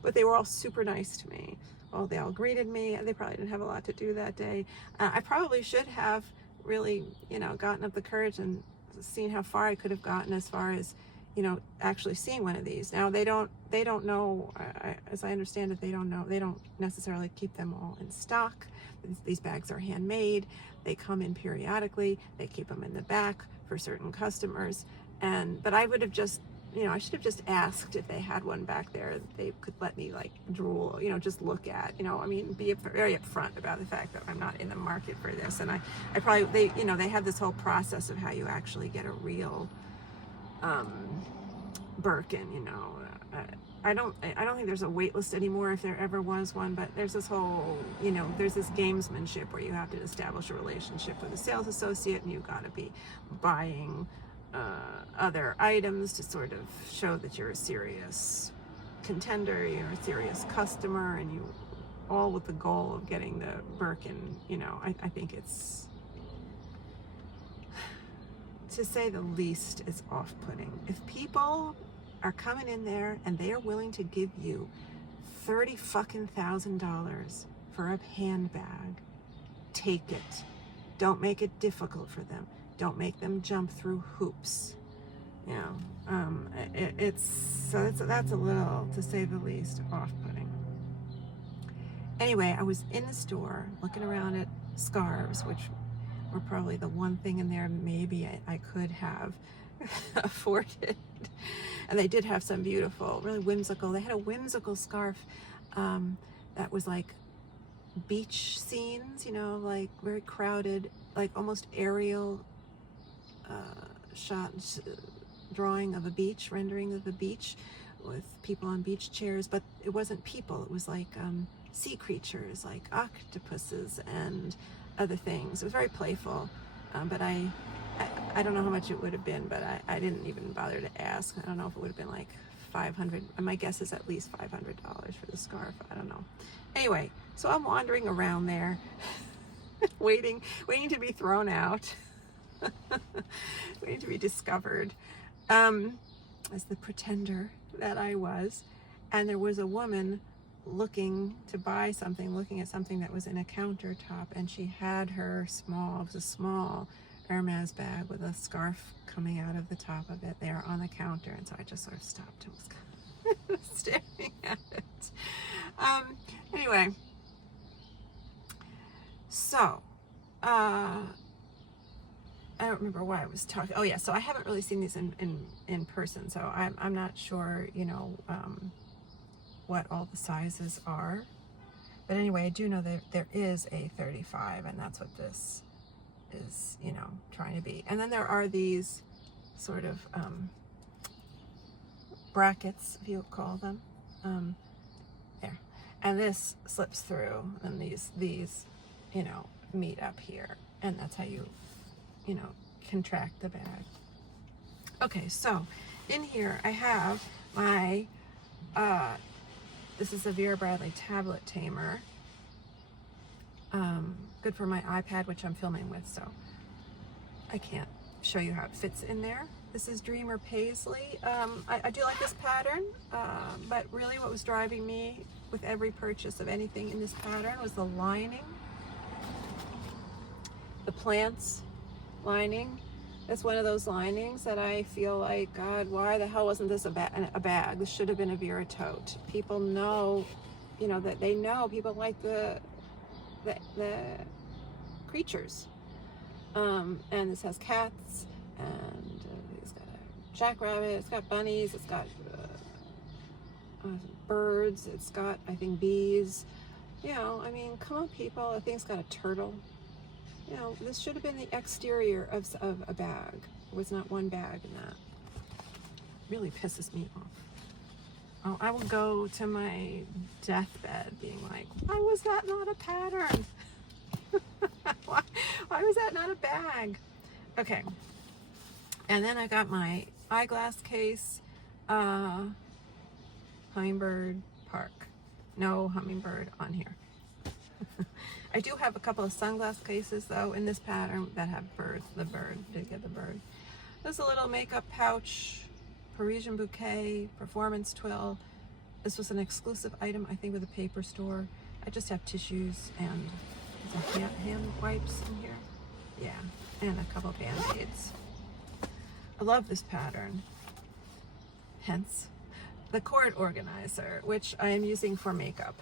But they were all super nice to me. Well, they all greeted me. They probably didn't have a lot to do that day. I probably should have really, you know, gotten up the courage and seen how far I could have gotten as far as, you know, actually seeing one of these. Now they don't know, as I understand it, they don't necessarily keep them all in stock. These bags are handmade. They come in periodically. They keep them in the back for certain customers. But I would have just, you know, I should have just asked if they had one back there that they could let me like drool, you know, just look at, you know, I mean, be very upfront about the fact that I'm not in the market for this. And I probably, they have this whole process of how you actually get a real Birkin, you know. I don't think there's a wait list anymore, if there ever was one, but there's this whole, you know, there's this gamesmanship where you have to establish a relationship with a sales associate, and you've got to be buying other items to sort of show that you're a serious contender, you're a serious customer, and you all with the goal of getting the Birkin. You know, I think it's, to say the least, is off-putting. If people are coming in there and they are willing to give you $30,000 for a handbag, take it. Don't make it difficult for them. Don't make them jump through hoops. You know, that's a little, to say the least, off-putting. Anyway, I was in the store looking around at scarves, which were probably the one thing in there maybe I could have afforded. And they did have some beautiful, really whimsical. They had a whimsical scarf that was like beach scenes, you know, like very crowded, like almost aerial drawing of a beach, rendering of a beach with people on beach chairs. But it wasn't people. It was like sea creatures, like octopuses and other things. It was very playful. But I don't know how much it would have been, but I didn't even bother to ask. I don't know if it would have been like $500. My guess is at least $500 for the scarf. I don't know. Anyway, so I'm wandering around there, waiting to be thrown out, waiting to be discovered as the pretender that I was. And there was a woman looking to buy something, looking at something that was in a countertop, and she had her small, it was a small Hermes bag with a scarf coming out of the top of it there on the counter. And so I just sort of stopped and was kind of staring at it. Anyway, so I don't remember why I was talking. Oh yeah, so I haven't really seen these in person, so I'm not sure, you know, what all the sizes are. But anyway, I do know that there is a 35, and that's what this is, you know, trying to be. And then there are these sort of brackets, if you would call them, there. And this slips through, and these, you know, meet up here, and that's how you know, contract the bag. Okay, so in here I have my this is a Vera Bradley tablet tamer. Good for my iPad, which I'm filming with, so I can't show you how it fits in there. This is Dreamer Paisley. I do like this pattern, but really what was driving me with every purchase of anything in this pattern was the lining. The plants lining. It's one of those linings that I feel like, God, why the hell wasn't this a bag? This should have been a Vera tote. People know, you know, that they know people like the creatures. And this has cats, and it's got a jackrabbit, it's got bunnies, it's got birds, it's got, I think, bees. You know, I mean, come on, people. I think it's got a turtle. You know, this should have been the exterior of a bag. There was not one bag in that. Really pisses me off. Oh, I will go to my deathbed being like, why was that not a pattern? why was that not a bag? Okay. And then I got my eyeglass case. Hummingbird Park. No hummingbird on here. I do have a couple of sunglass cases though in this pattern that have birds. The bird, did get the bird. There's a little makeup pouch, Parisian bouquet, performance twill. This was an exclusive item, I think, with a paper store. I just have tissues and hand wipes in here. Yeah, and a couple Band-Aids. I love this pattern. Hence, the cord organizer, which I am using for makeup.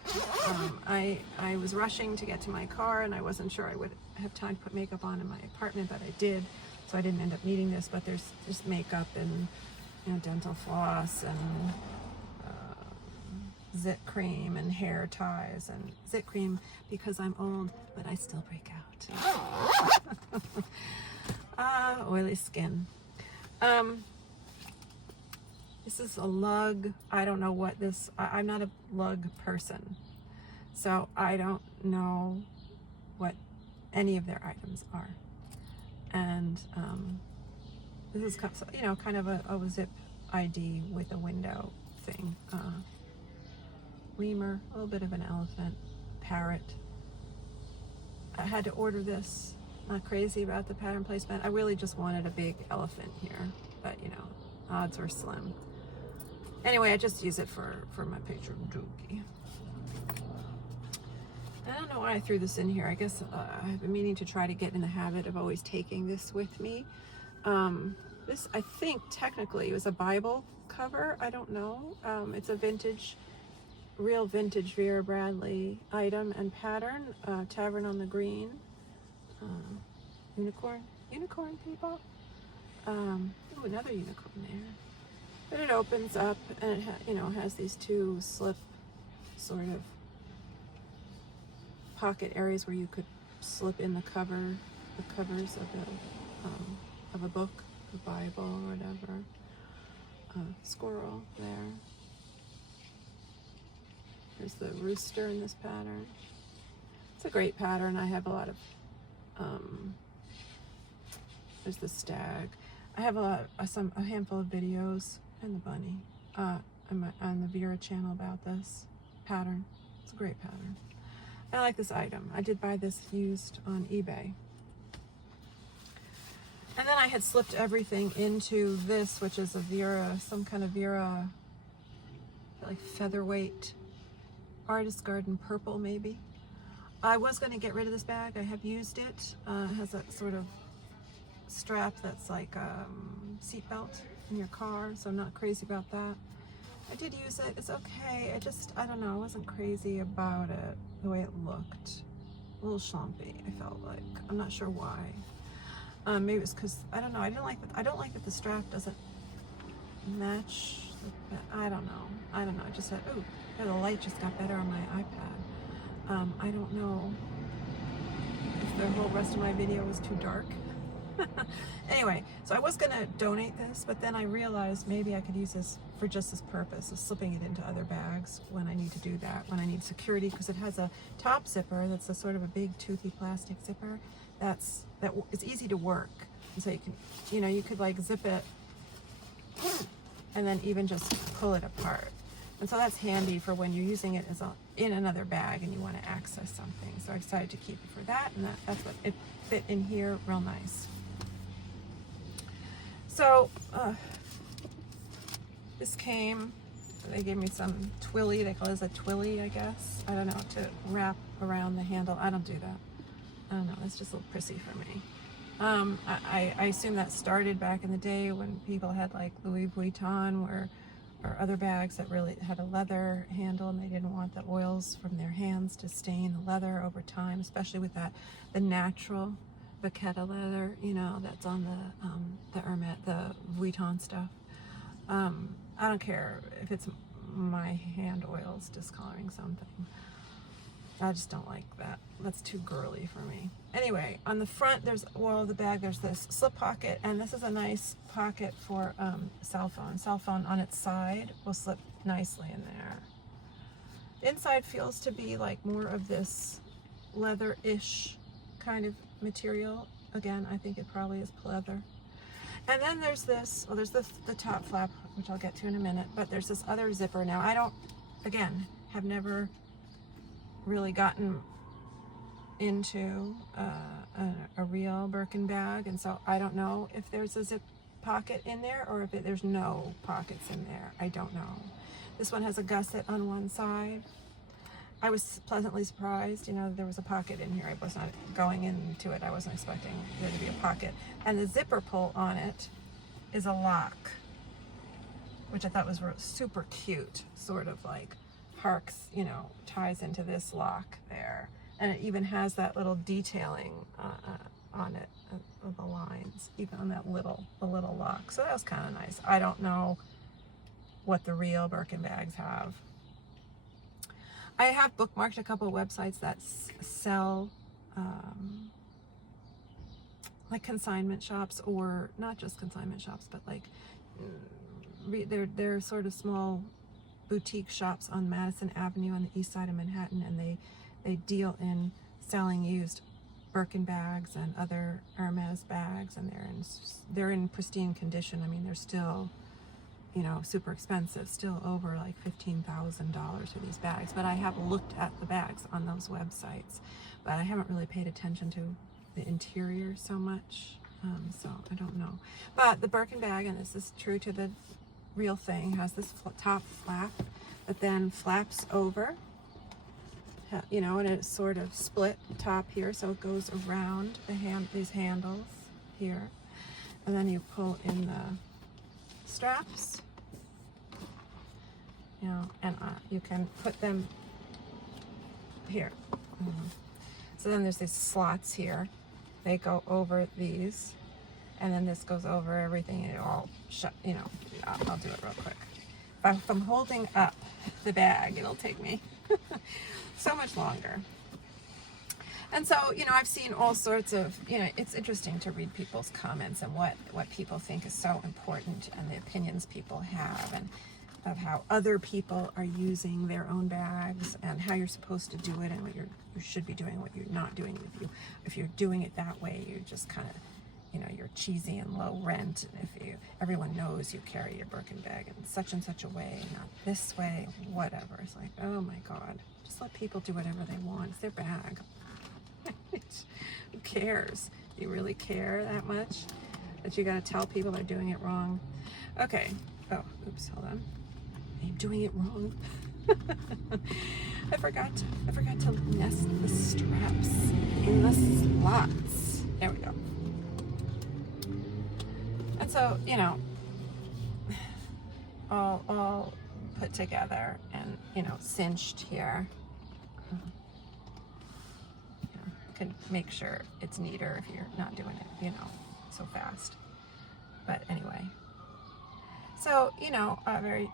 I was rushing to get to my car, and I wasn't sure I would have time to put makeup on in my apartment, but I did, so I didn't end up needing this. But there's just makeup and, you know, dental floss and zit cream and hair ties, and zit cream because I'm old, but I still break out. Oily skin. This is a lug. I don't know what this, I'm not a lug person, so I don't know what any of their items are. And this is, you know, kind of a zip ID with a window thing. Lemur, a little bit of an elephant, parrot. I had to order this. Not crazy about the pattern placement. I really just wanted a big elephant here, but you know, odds were slim. Anyway, I just use it for my picture dookie. I don't know why I threw this in here. I guess I've been meaning to try to get in the habit of always taking this with me. This, I think, technically was a Bible cover. I don't know. It's a vintage, real vintage Vera Bradley item and pattern. Tavern on the Green. Unicorn people. Oh, another unicorn there. But it opens up, and it you know, has these two slip sort of pocket areas where you could slip in the covers of a book, a Bible, or whatever. Squirrel there. There's the rooster in this pattern. It's a great pattern. I have a lot of, there's the stag. I have a handful of videos, and the bunny, on the Vera channel about this pattern. It's a great pattern. I like this item. I did buy this used on eBay. And then I had slipped everything into this, which is a Vera, some kind of Vera, like featherweight, Artist Garden purple maybe. I was going to get rid of this bag. I have used it. It has that sort of strap that's like seat belt in your car, so I'm not crazy about that. I did use it. It's okay. I don't know. I wasn't crazy about it, the way it looked. A little schlumpy, I felt like. I'm not sure why. Maybe it's because, I don't know. I don't like that the strap doesn't match. I don't know. I just said, oh, yeah, the light just got better on my iPad. I don't know if the whole rest of my video was too dark. Anyway, so I was gonna donate this, but then I realized maybe I could use this for just this purpose of slipping it into other bags when I need to do that, when I need security, because it has a top zipper that's a sort of a big toothy plastic zipper it's easy to work. And so you can, you know, you could like zip it and then even just pull it apart. And so that's handy for when you're using it as in another bag and you want to access something. So I decided to keep it for that, and that's what it fit in here real nice. So this came, they gave me some twilly, they call it a twilly, I guess. I don't know, to wrap around the handle. I don't do that. I don't know, it's just a little prissy for me. I assume that started back in the day when people had like Louis Vuitton or other bags that really had a leather handle, and they didn't want the oils from their hands to stain the leather over time, especially with the natural Vachetta leather, you know, that's on the Hermet, the Vuitton stuff. I don't care if it's my hand oils discoloring something. I just don't like that. That's too girly for me. Anyway, on the front, of the bag, there's this slip pocket, and this is a nice pocket for cell phone. Cell phone on its side will slip nicely in there. The inside feels to be like more of this leather-ish kind of material. Again, I think it probably is pleather. And then there's this, well, there's the top flap, which I'll get to in a minute, but there's this other zipper. Now, I don't, again, have never really gotten into a real Birkin bag, and so I don't know if there's a zip pocket in there, or if there's no pockets in there. I don't know. This one has a gusset on one side. I was pleasantly surprised, you know, there was a pocket in here. I was not going into it. I wasn't expecting there to be a pocket. And the zipper pull on it is a lock, which I thought was super cute, sort of like harks, you know, ties into this lock there. And it even has that little detailing on it, of the lines, even on that little lock. So that was kind of nice. I don't know what the real Birkin bags have. I have bookmarked a couple of websites that sell like consignment shops, or not just consignment shops, but like they're sort of small boutique shops on Madison Avenue on the east side of Manhattan, and they deal in selling used Birkin bags and other Hermes bags, and they're in pristine condition. I mean, they're still, you know, super expensive, still over like $15,000 for these bags. But I have looked at the bags on those websites, but I haven't really paid attention to the interior so much, so I don't know. But the Birkin bag, and this is true to the real thing, has this top flap that then flaps over, you know, and it's sort of split top here, so it goes around these handles here, and then you pull in the straps, you know, and you can put them here. So then there's these slots here. They go over these, and then this goes over everything, and it all shut, you know. I'll do it real quick. If I'm holding up the bag, it'll take me so much longer. And so, you know, I've seen all sorts of, you know, it's interesting to read people's comments and what people think is so important, and the opinions people have, and of how other people are using their own bags, and how you're supposed to do it, and what you should be doing, what you're not doing. If you're doing it that way, you're just kind of, you know, you're cheesy and low rent. And if everyone knows you carry your Birkin bag in such and such a way, not this way, whatever. It's like, oh my God, just let people do whatever they want. It's their bag. Who cares? Do you really care that much that you got to tell people they're doing it wrong? Okay. Oh, oops, hold on. I'm doing it wrong. I forgot to nest the straps in the slots. There we go. And so, you know, all put together and, you know, cinched here. Can make sure it's neater if you're not doing it, you know, so fast. But anyway, so, you know, a very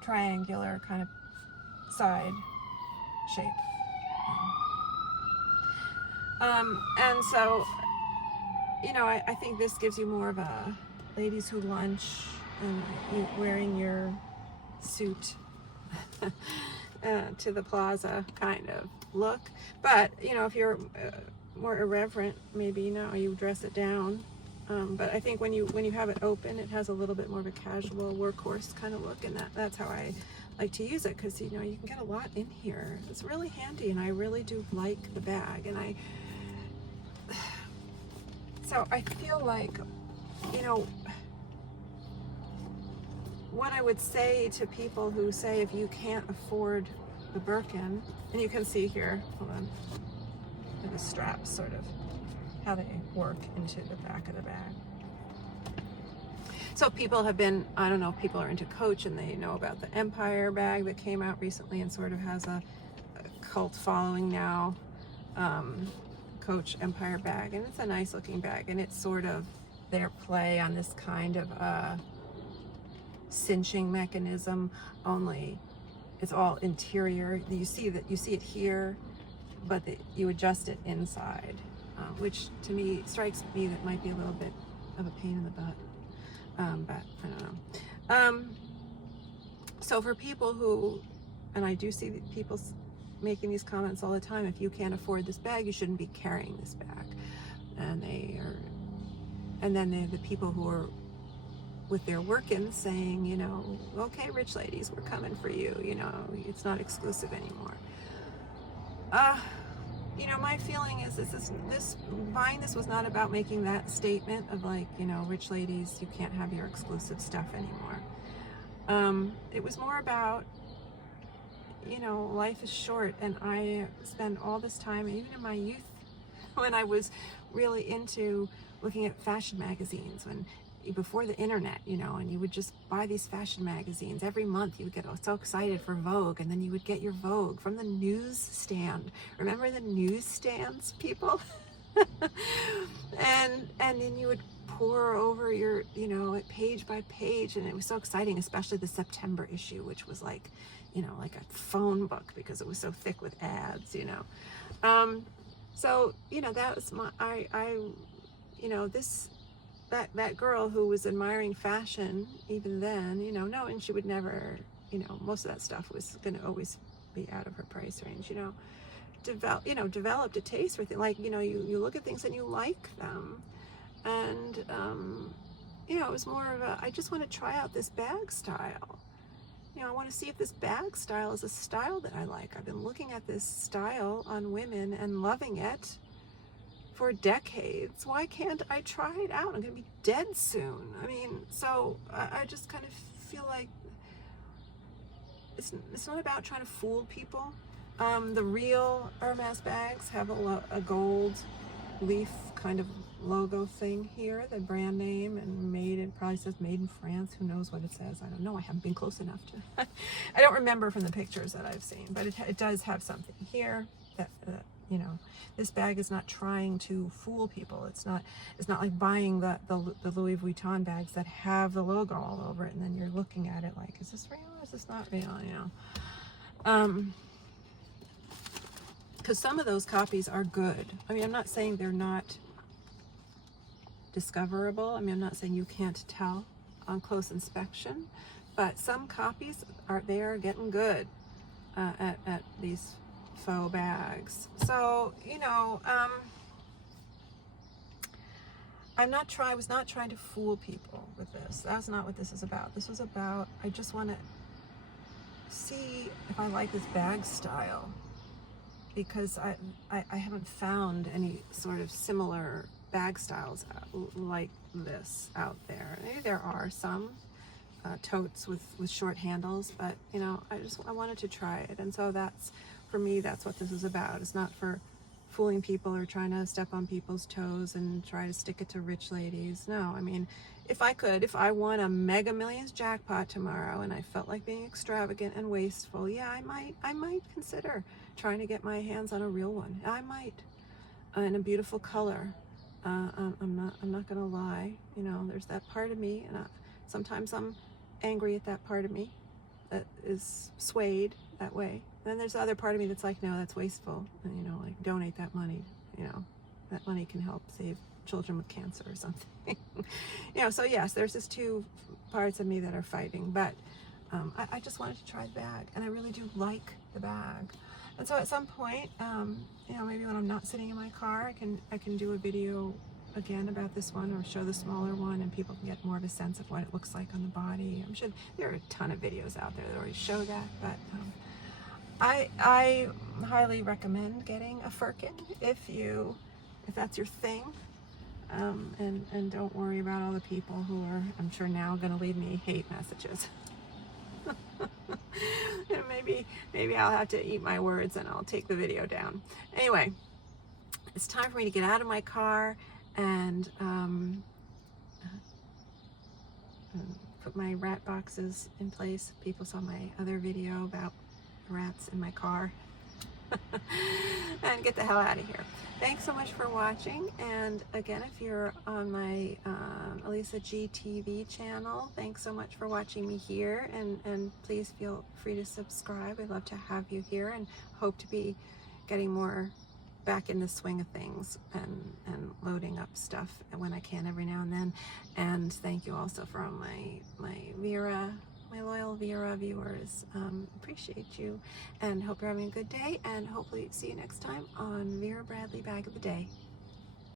triangular kind of side shape. And so, you know, I think this gives you more of a ladies who lunch and you wearing your suit to the plaza kind of look. But, you know, if you're more irreverent, maybe, you know, you dress it down. But I think when you have it open, it has a little bit more of a casual workhorse kind of look, and that's how I like to use it, because, you know, you can get a lot in here. It's really handy, and I really do like the bag. And so I feel like, you know, what I would say to people who say, if you can't afford the Birkin, and you can see here, hold on, the straps, sort of how they work into the back of the bag. So people have been, I don't know if people are into Coach and they know about the Empire bag that came out recently and sort of has a cult following now. Coach Empire bag, and it's a nice looking bag, and it's sort of their play on this kind of cinching mechanism, only it's all interior. You see it here, but you adjust it inside, which to me strikes me that might be a little bit of a pain in the butt, but I don't know. So for people who, and I do see people making these comments all the time, if you can't afford this bag, you shouldn't be carrying this bag. And then the people who are with their work-ins saying, you know, okay, rich ladies, we're coming for you, you know, it's not exclusive anymore. you know, my feeling is buying this was not about making that statement of like, you know, rich ladies, you can't have your exclusive stuff anymore. It was more about, you know, life is short, and I spend all this time, even in my youth, when I was really into looking at fashion magazines, before the internet, you know, and you would just buy these fashion magazines every month. You would get so excited for Vogue, and then you would get your Vogue from the newsstand. Remember the newsstands, people? and then you would pour over your, you know, page by page, and it was so exciting, especially the September issue, which was like, you know, like a phone book because it was so thick with ads, you know. So, you know, that was you know, that girl who was admiring fashion even then, you know, knowing she would never, you know, most of that stuff was going to always be out of her price range, you know, developed a taste for things. Like, you know, you look at things and you like them. And, you know, it was more of I just want to try out this bag style. You know, I want to see if this bag style is a style that I like. I've been looking at this style on women and loving it for decades. Why can't I try it out? I'm going to be dead soon. I mean, so I just kind of feel like it's not about trying to fool people. The real Hermes bags have a gold leaf kind of logo thing here, the brand name, and it probably says made in France. Who knows what it says? I don't know. I haven't been close enough to I don't remember from the pictures that I've seen, but it does have something here that you know, this bag is not trying to fool people. It's not like buying the Louis Vuitton bags that have the logo all over it, and then you're looking at it like, is this real or is this not real, you know? Because some of those copies are good. I mean, I'm not saying they're not discoverable. I mean, I'm not saying you can't tell on close inspection, but some copies are getting good at these faux bags. So, you know, I was not trying to fool people with this. That's not what this is about. This was about, I just want to see if I like this bag style, because I haven't found any sort of similar bag styles like this out there. Maybe there are some totes with short handles, but you know, I wanted to try it, and so for me, that's what this is about. It's not for fooling people or trying to step on people's toes and try to stick it to rich ladies. No, I mean, if I won a Mega Millions jackpot tomorrow and I felt like being extravagant and wasteful, yeah, I might consider trying to get my hands on a real one. I might, in a beautiful color. I'm not gonna lie. You know, there's that part of me, and sometimes I'm angry at that part of me that is swayed that way. And then there's the other part of me that's like, no, that's wasteful. And, you know, like, donate that money. You know, that money can help save children with cancer or something. You know, so yes, there's just two parts of me that are fighting. But I just wanted to try the bag, and I really do like the bag. And so at some point, you know, maybe when I'm not sitting in my car, I can do a video again about this one, or show the smaller one, and people can get more of a sense of what it looks like on the body. I'm sure there are a ton of videos out there that already show that, but I highly recommend getting a firkin if that's your thing, and don't worry about all the people who are, I'm sure now, going to leave me hate messages. Maybe I'll have to eat my words and I'll take the video down. Anyway, it's time for me to get out of my car and put my rat boxes in place. People saw my other video about rats in my car. And get the hell out of here. Thanks so much for watching, and again, if you're on my Elisa G TV channel, thanks so much for watching me here, and please feel free to subscribe. I'd love to have you here, and hope to be getting more back in the swing of things and loading up stuff when I can every now and then. And thank you also for all my loyal Vera viewers. Appreciate you, and hope you're having a good day, and hopefully see you next time on Vera Bradley Bag of the Day.